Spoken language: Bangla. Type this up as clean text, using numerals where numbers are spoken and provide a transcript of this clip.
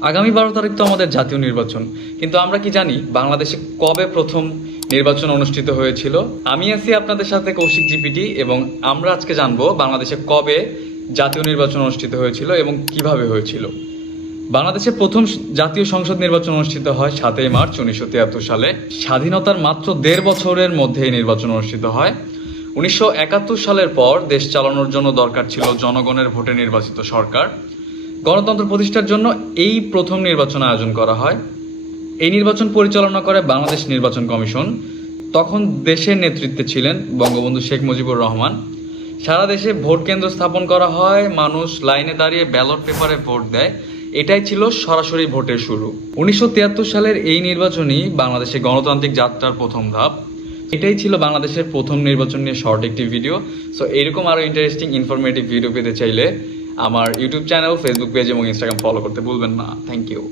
আগামী 12 তারিখ তো আমাদের জাতীয় নির্বাচন, কিন্তু আমরা কি জানি বাংলাদেশে কবে প্রথম নির্বাচন অনুষ্ঠিত হয়েছিল? আমি আছি আপনাদের সাথে কৌশিক জিপিটি, এবং আমরা আজকে জানবো বাংলাদেশে কবে জাতীয় নির্বাচন অনুষ্ঠিত হয়েছিল এবং কিভাবে হয়েছিল। বাংলাদেশে প্রথম জাতীয় সংসদ নির্বাচন অনুষ্ঠিত হয় 7ই মার্চ 1973 সালে। স্বাধীনতার মাত্র 1.5 বছরের মধ্যে এই নির্বাচন অনুষ্ঠিত হয়। 1971 সালের পর দেশ চালানোর জন্য দরকার ছিল জনগণের ভোটে নির্বাচিত সরকার। গণতন্ত্র প্রতিষ্ঠার জন্য এই প্রথম নির্বাচন আয়োজন করা হয়। এই নির্বাচন পরিচালনা করে বাংলাদেশ নির্বাচন কমিশন। তখন দেশের নেতৃত্বে ছিলেন বঙ্গবন্ধু শেখ মুজিবুর রহমান। সারা দেশে ভোট কেন্দ্র স্থাপন করা হয়, মানুষ লাইনে দাঁড়িয়ে ব্যালট পেপারে ভোট দেয়। এটাই ছিল সরাসরি ভোটের শুরু। 1973 সালের এই নির্বাচনই বাংলাদেশে গণতান্ত্রিক যাত্রার প্রথম ধাপ। এটাই ছিল বাংলাদেশের প্রথম নির্বাচন নিয়ে শর্ট একটি ভিডিও। সো এরকম আরও ইন্টারেস্টিং ইনফরমেটিভ ভিডিও পেতে চাইলে আমার ইউটিউব চ্যানেল, ফেসবুক পেজ এবং ইনস্টাগ্রাম ফলো করতে ভুলবেন না। Thank you.